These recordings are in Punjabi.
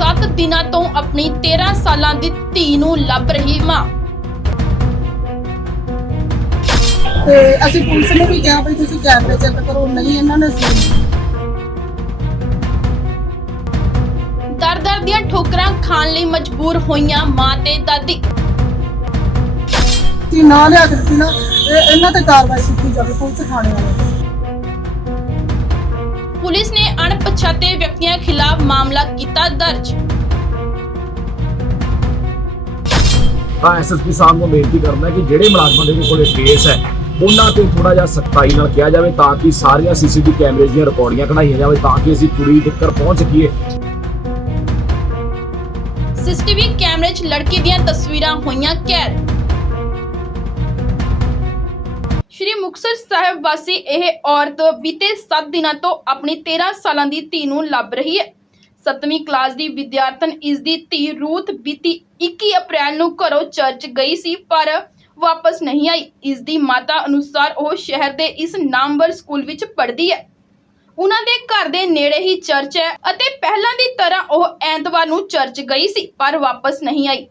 7 ਦਿਨਾਂ ਤੋਂ ਆਪਣੀ 13 ਸਾਲਾਂ ਦੀ ਧੀ ਨੂੰ ਲੱਭ ਰਹੀ ਮਾਂ। ਤੇ ਅਸੀਂ ਪੁਲਿਸ ਨੂੰ ਵੀ ਕਿਹਾ ਵੀ ਤੁਸੀਂ ਕੈਮਰੇ ਚੈੱਕ ਕਰੋ ਨਹੀਂ ਇਹਨਾਂ ਨੇ ਸੁਣੀ। ਦਰ-ਦਰ ਦੀਆਂ ਠੋਕਰਾਂ ਖਾਣ ਲਈ ਮਜਬੂਰ ਹੋਈਆਂ ਮਾਂ ਤੇ ਦਾਦੀ। ਕਿ ਨਾ ਲਿਆ ਕੇ ਦਿੱਤੀ ਨਾ ਇਹ- ਇਹਨਾਂ ਤੇ ਕਾਰਵਾਈ ਕੀਤੀ ਜਾਵੇ ਪੁਲਿਸ ਥਾਣੇ ਵਾਲੇ। ਪੁਲਿਸ ਨੇ ਅਣਪਛਾਤੇ ਵਿਅਕਤੀਆਂ ਖਿਲਾਫ ਮਾਮਲਾ ਕੀਤਾ ਦਰਜ। ਤਾਂ ਐਸਐਸਪੀ ਸਾਹਿਬ ਨੂੰ ਬੇਨਤੀ ਕਰਨਾ ਹੈ ਕਿ ਜਿਹੜੇ ਮੁਲਾਜ਼ਮਾਂ ਦੇ ਕੋਲੇ ਕੇਸ ਹੈ ਉਹਨਾਂ ਤੇ ਥੋੜਾ ਜਿਹਾ ਸਖਤਾਈ ਨਾਲ ਕਿਹਾ ਜਾਵੇ ਤਾਂ ਕਿ ਸਾਰੀਆਂ ਸੀਸੀਟੀਵੀ ਕੈਮਰੇ ਦੀਆਂ ਰਿਕਾਰਡਿੰਗਾਂ ਕਢਾਈਆਂ ਜਾਵੇ ਤਾਂ ਕਿ ਅਸੀਂ ਕੁੜੀ ਤੱਕ ਪਹੁੰਚ ਸਕੀਏ। ਸੀਸੀਟੀਵੀ ਕੈਮਰੇ 'ਚ ਲੜਕੀ ਦੀਆਂ ਤਸਵੀਰਾਂ ਹੋਈਆਂ ਕੈਦ। ਸ਼੍ਰੀ ਮੁਕਤਸਰ ਸਾਹਿਬ ਵਾਸੀ ਇਹ ਔਰਤ ਬੀਤੇ 7 ਦਿਨਾਂ ਤੋਂ ਆਪਣੀ 13 ਸਾਲਾਂ ਦੀ ਧੀ ਨੂੰ ਲੱਭ ਰਹੀ ਹੈ। 7ਵੀਂ ਕਲਾਸ ਦੀ ਵਿਦਿਆਰਥਣ ਇਸ ਦੀ ਧੀ ਰੂਥ ਬੀਤੀ 21 ਅਪ੍ਰੈਲ ਨੂੰ ਘਰੋਂ ਚਰਚ ਗਈ ਸੀ, ਪਰ ਵਾਪਸ ਨਹੀਂ ਆਈ। ਇਸ ਦੀ ਮਾਤਾ ਅਨੁਸਾਰ ਉਹ ਸ਼ਹਿਰ ਦੇ ਇਸ ਨਾਮਵਰ ਸਕੂਲ ਵਿੱਚ ਪੜ੍ਹਦੀ ਹੈ। ਉਹਨਾਂ ਦੇ ਘਰ ਦੇ ਨੇੜੇ ਹੀ ਚਰਚ ਹੈ ਅਤੇ ਪਹਿਲਾਂ ਦੀ ਤਰ੍ਹਾਂ ਉਹ ਐਤਵਾਰ ਨੂੰ ਚਰਚ ਗਈ ਸੀ, ਪਰ ਵਾਪਸ ਨਹੀਂ ਆਈ।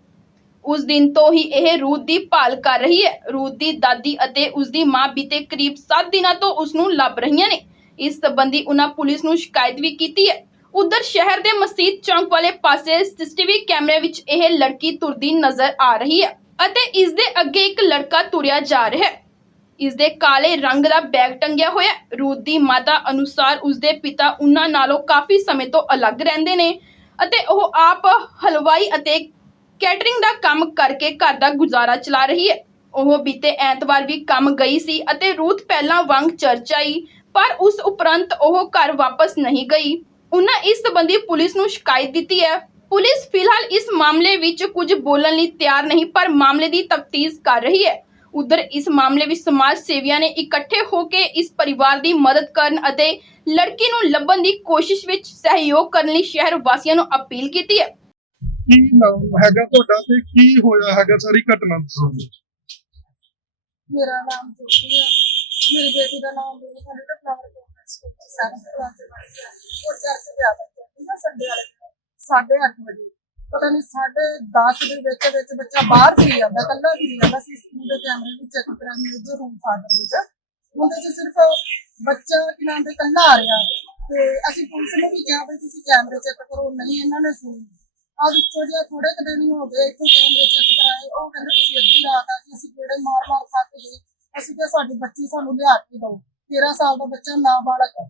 ਉਸ ਦਿਨ ਤੋਂ ਹੀ ਇਹ ਰੂਤ ਦੀ ਭਾਲ ਕਰ ਰਹੀ ਹੈ। ਰੂਤ ਦੀ ਦਾਦੀ ਅਤੇ ਉਸ ਦੀ ਮਾਂ ਬੀਤੇ ਕਰੀਬ 7 ਦਿਨਾਂ ਤੋਂ ਉਸ ਨੂੰ ਲੱਭ ਰਹੀਆਂ ਨੇ। ਇਸ ਸੰਬੰਧੀ ਉਹਨਾਂ ਪੁਲਿਸ ਨੂੰ ਸ਼ਿਕਾਇਤ ਵੀ ਕੀਤੀ ਹੈ। ਉਧਰ ਸ਼ਹਿਰ ਦੇ ਮਸਜਿਦ ਚੌਂਕ ਵਾਲੇ ਪਾਸੇ ਸੀਸੀਟੀਵੀ ਕੈਮਰੇ ਵਿੱਚ ਇਹ ਲੜਕੀ ਤੁਰਦੀ ਨਜ਼ਰ ਆ ਰਹੀ ਹੈ ਅਤੇ ਇਸ ਦੇ ਅੱਗੇ ਇੱਕ ਲੜਕਾ ਤੁਰਿਆ ਜਾ ਰਿਹਾ ਹੈ। ਇਸ ਦੇ ਕਾਲੇ ਰੰਗ ਦਾ ਬੈਗ ਟੰਗਿਆ ਹੋਇਆ ਹੈ। ਦੀ ਮਾਤਾ ਅਨੁਸਾਰ ਉਸ ਦੇ ਪਿਤਾ ਉਹਨਾਂ ਨਾਲੋਂ ਕਾਫੀ ਸਮੇਂ ਤੋਂ ਅਲੱਗ ਰਹਿੰਦੇ ਨੇ ਅਤੇ ਉਹ ਆਪ ਹਲਵਾਈ ਅਤੇ ਕੈਟਰਿੰਗ ਦਾ ਕੰਮ ਕਰਕੇ ਘਰ ਦਾ ਗੁਜ਼ਾਰਾ ਚਲਾ ਰਹੀ ਹੈ। ਉਹ ਬੀਤੇ ਐਤਵਾਰ ਵੀ ਕੰਮ ਗਈ ਸੀ ਅਤੇ ਰੂਤ ਪਹਿਲਾਂ ਵਾਂਗ ਚਰਚ ਆਈ, ਪਰ ਉਸ ਉਪਰੰਤ ਉਹ ਘਰ ਵਾਪਸ ਨਹੀਂ ਗਈ। ਉਹਨਾਂ ਇਸ ਸੰਬੰਧੀ ਪੁਲਿਸ ਨੂੰ ਸ਼ਿਕਾਇਤ ਦਿੱਤੀ ਹੈ। ਪੁਲਿਸ ਫਿਲਹਾਲ ਇਸ ਮਾਮਲੇ ਵਿੱਚ ਕੁਝ ਬੋਲਣ ਲਈ ਤਿਆਰ ਨਹੀਂ, ਪਰ ਮਾਮਲੇ ਦੀ ਤਫਤੀਸ਼ ਕਰ ਰਹੀ ਹੈ। ਉਧਰ ਇਸ ਮਾਮਲੇ ਵਿੱਚ ਸਮਾਜ ਸੇਵੀਆਂ ਨੇ ਇਕੱਠੇ ਹੋ ਕੇ ਇਸ ਪਰਿਵਾਰ ਦੀ ਮਦਦ ਕਰਨ ਅਤੇ ਲੜਕੀ ਨੂੰ ਲੱਭਣ ਦੀ ਕੋਸ਼ਿਸ਼ ਵਿੱਚ ਸਹਿਯੋਗ ਕਰਨ ਲਈ ਸ਼ਹਿਰ ਵਾਸੀਆਂ ਨੂੰ ਅਪੀਲ ਕੀਤੀ ਹੈ। ਕੀ ਨਾਮ ਹੈਗਾ ਤੁਹਾਡਾ ਤੇ ਕੀ ਹੋਇਆ ਹੈਗਾ ਸਾਰੀ ਘਟਨਾ ਦੱਸੋ। ਮੇਰਾ ਨਾਮ ਜੋਤੀ ਆ। ਮੇਰੀ ਬੇਟੀ ਦਾ ਨਾਮ ਮੇਰੇ ਕੋਲ ਤਾਂ ਫਲਾਵਰ ਗਵਰਨਮੈਂਟ ਸਕੂਲ ਚ ਕਲਾਸ ਦੇ ਵਿੱਚ ਆ। ਉਹ ਚਰਚ ਗਿਆ ਬੱਚਾ ਠੀਕ ਆ ਸੰਡੇ ਵਾਲੇ ਸਾਢੇ ਅੱਠ ਵਜੇ। ਪਤਾ ਨਹੀਂ ਸਾਢੇ 10 ਦੇ ਵਿੱਚ ਵਿੱਚ ਬੱਚਾ ਬਾਹਰ ਫਿਰੀ ਜਾਂਦਾ ਕੱਲਾ ਫਿਰੀ ਜਾਂਦਾ ਸੀ। ਸਕੂਲ ਦੇ ਕੈਮਰੇ ਵਿੱਚ ਚੈੱਕ ਕਰਾਂਗੇ ਜੋ ਰੂਮ ਫਾਦਰ ਵਿੱਚ। ਉਹਦੇ ਚ ਸਿਰਫ ਬੱਚਾ ਕਿ ਨਾਮ ਦੇ ਕੱਲਾ ਆ ਰਿਹਾ। ਤੇ ਅਸੀਂ ਪੁਲਿਸ ਨੂੰ ਵੀ ਕਿਹਾ ਵੀ ਤੁਸੀਂ ਕੈਮਰੇ ਚੈੱਕ ਕਰੋ, ਨਹੀਂ ਇਹਨਾਂ ਨੇ ਸੁਣੀ। ਆ ਵਿੱਚੋਂ ਜਿਹਾ ਥੋੜੇ ਕੁ ਦਿਨ ਹੀ ਗਏ ਇੱਥੋਂ ਕੈਮਰੇ ਚੈੱਕ ਕਰਾਏ ਉਹ ਕਹਿੰਦੇ ਤੁਸੀਂ ਅੱਧੀ ਰਾਤ ਆ ਕਿ ਅਸੀਂ ਕਿਹੜੇ ਮਾਰ ਮਾਰ ਥੱਕ ਗਏ। ਅਸੀਂ ਕਿਹਾ ਸਾਡੀ ਬੱਚੀ ਸਾਨੂੰ ਲਿਆ ਕੇ ਦਿਓ 13 ਸਾਲ ਦਾ ਬੱਚਾ ਨਾਬਾਲਗ ਹੈ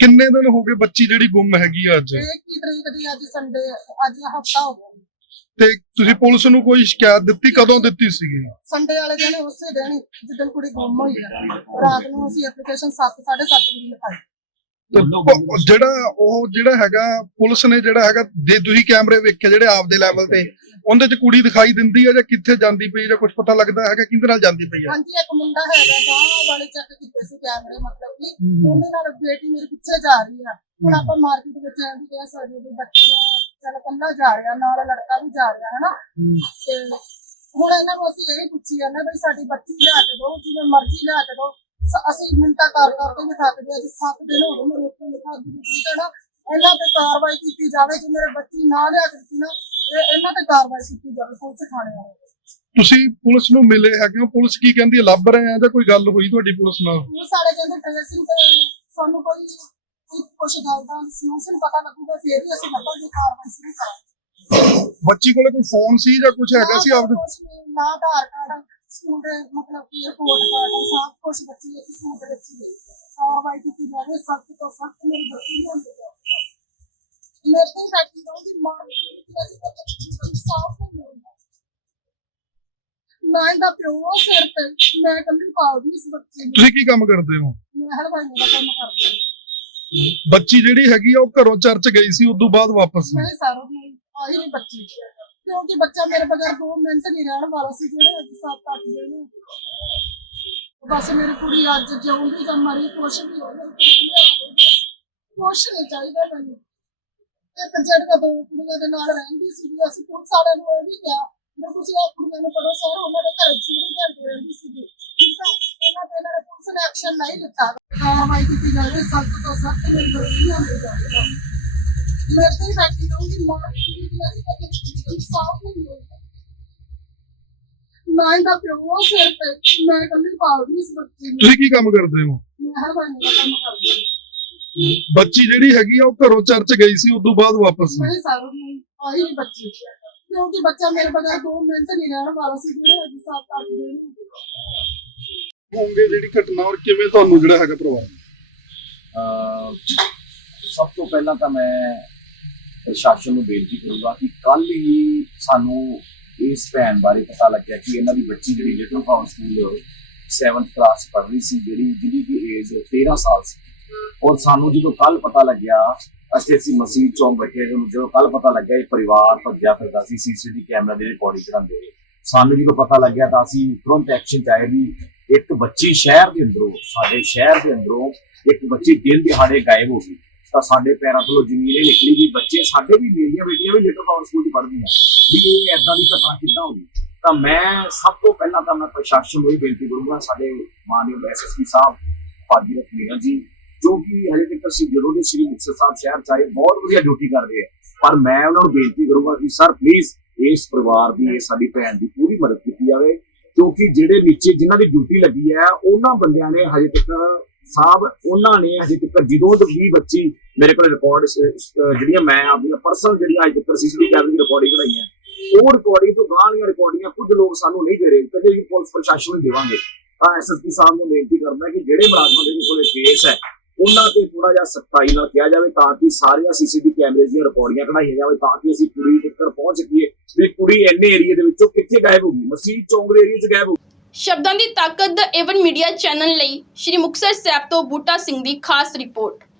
ਕਿੰਨੇ ਦਿਨ ਹੋ ਗਏ ਬੱਚੀ ਜਿਹੜੀ ਗੁੰਮ ਹੈਗੀ ਆ ਅੱਜ? ਇਹ ਕੀ ਤਰੀਕ ਦੀ ਅੱਜ ਸੰਡੇ ਅੱਜ ਹਫਤਾ ਹੋ ਗਿਆ। ਤੇ ਤੁਸੀਂ ਪੁਲਿਸ ਨੂੰ ਕੋਈ ਸ਼ਿਕਾਇਤ ਦਿੱਤੀ? ਕਦੋਂ ਦਿੱਤੀ ਸੀਗੀ? ਸੰਡੇ ਵਾਲੇ ਦਿਨ ਉਸੇ ਦਿਨ ਜਿੱਦਣ ਕੁੜੀ ਗੁੰਮ ਹੋਈ ਰਾਤ ਨੂੰ ਅਸੀਂ ਐਪਲੀਕੇਸ਼ਨ 7 7:30 ਵਜੇ ਲਿਖਾਈ। ਜਿਹੜਾ ਉਹ ਜਿਹੜਾ ਹੈਗਾ ਪੁਲਿਸ ਨੇ ਜਿਹੜਾ ਹੈਗਾ ਜੇ ਤੁਸੀਂ ਕੈਮਰੇ ਵੇਖੇ ਜਿਹੜੇ ਆਪਦੇ ਲੈਵਲ ਤੇ ਉਹਦੇ ਚ ਕੁੜੀ ਦਿਖਾਈ ਦਿੰਦੀ ਹੈ ਜਾਂ ਕਿੱਥੇ ਜਾਂਦੀ ਪਈ ਜਾਂ ਕੁਝ ਪਤਾ ਲੱਗਦਾ ਹੈਗਾ ਕਿਹਦੇ ਨਾਲ ਜਾਂਦੀ ਪਈ ਹੈ ਹਾਂਜੀ ਇੱਕ ਮੁੰਡਾ ਹੈਗਾ ਗਾਂ ਵਾਲੇ ਚੈੱਕ ਕੀਤੇ ਸੀ ਕੈਮਰੇ ਮਤਲਬ ਕਿ ਉਹਦੇ ਨਾਲ ਬੇਟੀ ਮੇਰੇ ਪਿੱਛੇ ਜਾ ਰਹੀ ਆ। ਹੁਣ ਆਪਾਂ ਮਾਰਕੀਟ ਵਿੱਚ ਵੀ ਕਹਿ ਸਕਦੇ ਵੀ ਬੱਚਾ ਚਲ ਕੱਲਾ ਜਾ ਰਿਹਾ ਨਾਲ ਲੜਕਾ ਵੀ ਜਾ ਰਿਹਾ ਹਨਾ? ਤੇ ਹੁਣ ਇਹਨਾਂ ਨੂੰ ਅਸੀਂ ਇਹ ਪੁੱਛੀ ਜਾਂਦੇ ਵੀ ਸਾਡੀ ਬੱਚੀ ਲਿਆ ਕੇ ਦਿਓ ਜਿਵੇਂ ਮਰਜ਼ੀ ਲਿਆ ਕੇ ਦਿਓ। ਸ- ਅਸੀਂ ਮਿੰਟਾਂ ਕਰ ਕਰਕੇ ਵੀ ਥੱਕ ਗਏ ਅੱਜ 7 ਦਿਨ ਹੋ ਗਏ ਮੈਂ ਰੋਟੀ ਨਹੀਂ ਖਾਧੀ ਹੈ ਨਾ ਇਹਨਾਂ ਤੇ ਕਾਰਵਾਈ ਕੀਤੀ ਜਾਵੇ ਜੇ ਮੇਰੇ ਬੱਚੀ ਨਾ ਲਿਆ ਦਿੱਤੀ ਨਾ ਇਹ ਇਹਨਾਂ ਤੇ ਕਾਰਵਾਈ ਕੀਤੀ ਜਾਵੇ ਪੁਲਿਸ ਥਾਣੇ ਵਾਲੇ ਤੁਸੀਂ ਪੁਲਿਸ ਨੂੰ ਮਿਲੇ ਹੈਗੇ ਹੋ ਪੁਲਿਸ ਕੀ ਕਹਿੰਦੀ ਹੈ? ਲੱਭ ਰਹੇ ਆ ਜਾਂ ਕੋਈ ਗੱਲ ਹੋਈ ਤੁਹਾਡੀ ਪੁਲਿਸ ਨਾਲ? ਉਹ ਸਾਰੇ ਕਹਿੰਦੇ ਟ੍ਰੇਸਿੰਗ ਤੇ ਸਾਨੂੰ ਕੋਈ ਕੁਝ ਗੱਲ ਦਾ ਸੋਲੂਸ਼ਨ ਪਤਾ ਲੱਗੂਗਾ ਫੇਰ ਹੀ ਅਸੀਂ ਲੱਭਾਂਗੇ ਕਾਰਵਾਈ ਸ਼ੁਰੂ ਕਰਾਂਗੇ। ਬੱਚੀ ਕੋਲੇ ਕੋਈ ਫੋਨ ਸੀ ਜਾਂ ਕੁਝ ਹੈਗਾ ਸੀ ਆਪਦੇ? ਕੁਛ ਨਹੀਂ, ਨਾ ਆਧਾਰ ਕਾਰਡ ਦੇ ਮਤਲਬ ਕਿ ਰਿਪੋਰਟ ਕਾਰਡ ਸਭ ਕੁਝ ਬੱਚੀ ਇੱਕ ਸਕੂਲ ਦੇ ਵਿੱਚ ਹੈ। ਕਾਰਵਾਈ ਕੀਤੀ ਜਾਵੇ ਸਖਤ ਤੋਂ ਸਖਤ ਮੇਰੀ ਬੱਚੀ ਨੂੰ ਮਿਲੇ ਮੇਰੇ ਤੇ ਬੈਠੀ ਰਹੂਗੀ ਮਾਂ ਕੋਈ ਸਾਫ਼ ਮਿਲਦਾ ਮੈਂ ਦਾ ਪਿਓ ਸਿਰ ਤੇ ਮੈਂ ਕੱਲੀ ਪਾਲਦੀ ਇਸ ਬੱਚੇ ਨੂੰ। ਤੁਸੀਂ ਕੀ ਕੰਮ ਕਰਦੇ ਹੋ? ਮੈਂ ਹਲਵਾਈ ਦਾ ਕੰਮ ਕਰਦੀ ਹਾਂ। ਬੱਚੀ ਜਿਹੜੀ ਹੈਗੀ ਆ ਉਹ ਘਰੋਂ ਚਰਚ ਗਈ ਸੀ ਉਸ ਤੋਂ ਬਾਅਦ ਵਾਪਸ ਨਹੀਂ ਨਹੀਂ ਸਾਰੋ ਨਹੀਂ ਆਹੀ ਨਹੀਂ ਬੱਚੀ। ਕਿਉਂਕਿ ਬੱਚਾ ਮੇਰੇ ਬਗੈਰ 2 ਮਿੰਟ ਨਹੀਂ ਰਹਿਣ ਵਾਲਾ ਸੀ ਜਿਹੜੇ ਅੱਜ 7-8 ਦਿਨ ਹੋ ਗਏ। ਬਸ ਮੇਰੀ ਕੁੜੀ ਅੱਜ ਜਿਉਂਦੀ ਜਾਂ ਮਰੀ, ਕੁਛ ਵੀ ਹੋਵੇ ਕੁਛ ਨਹੀਂ ਚਾਹੀਦਾ ਮੈਨੂੰ। ਇੱਕ ਜਿਹੜੀਆਂ ਦੋ ਕੁੜੀਆਂ ਦੇ ਨਾਲ ਰਹਿੰਦੀ ਸੀ ਅਸੀਂ ਪੁਲਿਸ ਵਾਲਿਆਂ ਨੂੰ ਇਹ ਵੀ ਕਿਹਾ, ਵੀ ਤੁਸੀਂ ਆ ਕੁੜੀਆਂ ਨੂੰ ਪੜੋ ਸਰ, ਉਹਨਾਂ ਦੇ ਘਰ ਚੂੜੀ ਘੰਟੇ ਰਹਿੰਦੀ ਸੀ ਉਹਨਾਂ ਦੇ ਨਾਲ ਪੁਲਿਸ ਨੇ ਐਕਸ਼ਨ ਨਹੀਂ ਲਿੱਤਾ। ਕਾਰਵਾਈ ਕੀਤੀ ਜਾਵੇ, ਸਖਤ ਤੋਂ ਸਖਤ ਮਿਲ ਜਾਵੇ ਬਸ ਮੈਂ ਤੇ ਬੈਠੀ ਰਹੂੰਗੀ ਮਾਂ ਦੀ ਸਾਫ਼ ਨਹੀਂ ਹੋਊਗਾ ਮੈਂ ਇਹਦਾ ਪਿਓ ਸਿਰ ਤੇ ਮੈਂ ਕੱਲੀ ਪਾਲਦੀ ਇਸ ਬੱਚੇ ਨੂੰ ਤੁਸੀਂ ਕੀ ਕੰਮ ਕਰਦੇ ਹੋ? ਮੈਂ ਹਰ ਵਾਰ ਦਾ ਕੰਮ ਕਰਦੀ ਹਾਂ। ਬੱਚੀ ਜਿਹੜੀ ਹੈਗੀ ਆ ਉਹ ਘਰੋਂ ਚਰਚ ਗਈ ਸੀ ਉਸ ਤੋਂ ਬਾਅਦ ਵਾਪਸ ਮੈਂ ਸਾਰੂ ਨੂੰ ਆਈ ਨਹੀਂ ਬੱਚੀ ਕਿਉਂਕਿ ਬੱਚਾ ਮੇਰੇ ਬਗੈਰ ਦੋ ਮਿੰਟ ਨਹੀਂ ਰਹਿਣ ਵਾਲਾ ਸੀ ਜਿਹੜੇ ਅਜੀ ਸਾਥ ਕਰ ਦੇ ਹੋਣਗੇ ਜਿਹੜੀ ਘਟਨਾ ਔਰ ਕਿਵੇਂ ਤੁਹਾਨੂੰ ਜਿਹੜਾ ਹੈਗਾ ਪਰਿਵਾਰ ਅਹ ਸਭ ਤੋਂ ਪਹਿਲਾਂ ਤਾਂ ਮੈਂ ਪ੍ਰਸ਼ਾਸਨ ਨੂੰ ਬੇਨਤੀ ਕਰੂੰਗਾ ਕਿ ਕੱਲ ਹੀ ਸਾਨੂੰ ਇਸ ਭੈਣ ਬਾਰੇ ਪਤਾ ਲੱਗਿਆ ਕਿ ਇਹਨਾਂ ਦੀ ਬੱਚੀ ਜਿਹੜੀ little found school 7th class ਪੜ੍ਹ ਰਹੀ ਸੀ, ਜਿਹੜੀ ਜਿਹਦੀ ਕਿ ਏਜ 13 ਸਾਲ ਸੀ। ਔਰ ਸਾਨੂੰ ਜਦੋਂ ਕੱਲ ਪਤਾ ਲੱਗਿਆ, ਅਸੀਂ ਅਸੀਂ ਮਸਜਿਦ ਚੌਂਕ ਬੈਠੇ ਜਦੋਂ ਜਦੋਂ ਕੱਲ ਪਤਾ ਲੱਗਿਆ, ਇਹ ਪਰਿਵਾਰ ਭੱਜਿਆ ਫਿਰਦਾ ਸੀ, ਸੀਸੀਟੀਵੀ ਕੈਮਰਾ ਦੇ ਰਿਕਾਰਡਿੰਗ ਕਰਾਉਂਦੇ ਹੋਏ। ਸਾਨੂੰ ਜਦੋਂ ਪਤਾ ਲੱਗਿਆ ਤਾਂ ਅਸੀਂ ਤੁਰੰਤ ਐਕਸ਼ਨ ਚਾਹੇ ਵੀ ਇੱਕ ਬੱਚੀ ਸ਼ਹਿਰ ਦੇ ਅੰਦਰੋਂ, ਸਾਡੇ ਸ਼ਹਿਰ ਦੇ ਅੰਦਰੋਂ ਇੱਕ ਬੱਚੀ ਦਿਨ ਦਿਹਾੜੇ ਗਾਇਬ ਹੋ ਗਈ। ਤਾਂ ਸਾਡੇ ਪੈਰਾਂ ਤੋਂ ਜ਼ਮੀਨ ਹੀ ਨਿਕਲੀ ਵੀ ਬੱਚੇ ਸਾਡੇ ਵੀ ਮੇਰੀਆਂ ਬੇਟੀਆਂ ਵੀ ਲਿਟਲ ਪਾਵਰ ਸਕੂਲ 'ਚ ਪੜ੍ਹਦੀਆਂ। ਵੀ ਇਹ ਐਦਾਂ ਦੀ ਘਟਨਾ ਕਿੱਦਾਂ ਹੋ ਗਈ? ਤਾਂ ਮੈਂ ਸਭ ਤੋਂ ਪਹਿਲਾਂ ਤਾਂ ਮੈਂ ਪ੍ਰਸ਼ਾਸਨ ਨੂੰ ਇਹ ਬੇਨਤੀ ਕਰੂੰਗਾ, ਸਾਡੇ ਮਾਨਯੋਗ ਐਸਐਸਪੀ ਸਾਹਿਬ, ਭਾਜੀ ਰਤਨੀਆ ਜੀ, ਜੋ ਕਿ ਹਜੇ ਤੱਕ ਅਸੀਂ ਜਦੋਂ ਦੇ ਸ਼੍ਰੀ ਮੁਕਤਸਰ ਸਾਹਿਬ ਸ਼ਹਿਰ ਚ ਆਏ, ਬਹੁਤ ਵਧੀਆ ਡਿਊਟੀ ਕਰ ਰਹੇ ਆ। ਪਰ ਮੈਂ ਉਹਨਾਂ ਨੂੰ ਬੇਨਤੀ ਕਰੂੰਗਾ ਕਿ ਸਰ ਪਲੀਜ਼ ਇਸ ਪਰਿਵਾਰ ਦੀ, ਇਹ ਸਾਡੀ ਭੈਣ ਦੀ ਪੂਰੀ ਮਦਦ ਕੀਤੀ ਜਾਵੇ। ਕਿਉਂਕਿ ਜਿਹੜੇ ਨੀਚੇ ਜਿਨ੍ਹਾਂ ਦੀ ਡਿਊਟੀ ਲੱਗੀ ਹੈ ਉਹਨਾਂ ਬੰਦਿਆਂ ਨੇ ਹਜੇ ਤੱਕ ਸਾਹਿਬ, ਉਹਨਾਂ ਨੇ ਹਜੇ ਤੱਕ ਜਦੋਂ ਤੋਂ ਵੀ ਬੱਚੀ ਮੇਰੇ ਕੋਲ ਰਿਕਾਰਡ ਜਿਹੜੀਆਂ ਮੈਂ ਆਪਣੀਆਂ ਪਰਸਨਲ ਜਿਹੜੀਆਂ ਹਜੇ ਤੱਕ ਸੀਸੀਟੀਵੀ ਕੈਮਰੇ ਦੀ ਰਿਕਾਰਡਿੰਗ ਕਰਾਈਆਂ ਉਹ ਰਿਕਾਰਡਿੰਗ ਤੋਂ ਗਾਂ ਦੀਆਂ ਰਿਕਾਰਡਿੰਗਾਂ ਕੁਝ ਲੋਕ ਸਾਨੂੰ ਨਹੀਂ ਦੇ ਰਹੇ ਕਦੇ ਵੀ ਪੁਲਿਸ ਪ੍ਰਸ਼ਾਸਨ ਨੂੰ ਦੇਵਾਂਗੇ। ਤਾਂ ਐਸਐਸਪੀ ਸਾਹਿਬ ਨੂੰ ਬੇਨਤੀ ਕਰਦਾ ਕਿ ਜਿਹੜੇ ਮੁਲਾਜ਼ਮਾਂ ਦੇ ਕੋਲ ਕੇਸ ਹੈ, ਉਹਨਾਂ ਤੇ ਥੋੜਾ ਜਿਹਾ ਸਖਤਾਈ ਨਾਲ ਕਿਹਾ ਜਾਵੇ ਤਾਂ ਕਿ ਸਾਰੀਆਂ ਸੀਸੀਟੀਵੀ ਕੈਮਰੇ ਦੀਆਂ ਰਿਕਾਰਡਿੰਗਾਂ ਕਢਾਈਆਂ ਜਾਵੇ ਤਾਂ ਕਿ ਅਸੀਂ ਕੁੜੀ ਤੱਕ ਪਹੁੰਚ ਸਕੀਏ, ਵੀ ਕੁੜੀ ਇੰਨੇ ਏਰੀਆ ਦੇ ਵਿੱਚੋਂ ਕਿੱਥੇ ਗਾਇਬ ਹੋ ਗਈ? ਮਸੀਹ ਚੌਂਕ ਦੇ ਏਰੀਆ 'ਚ ਗਾਇਬ ਹੋ ਸ਼ਬਦਾਂ ਦੀ ਤਾਕਤ ਦਾ ਏਵਨ ਮੀਡੀਆ ਚੈਨਲ ਲਈ ਸ਼੍ਰੀ ਮੁਕਤਸਰ ਸਾਹਿਬ ਤੋਂ ਬੂਟਾ ਸਿੰਘ ਦੀ ਖਾਸ ਰਿਪੋਰਟ।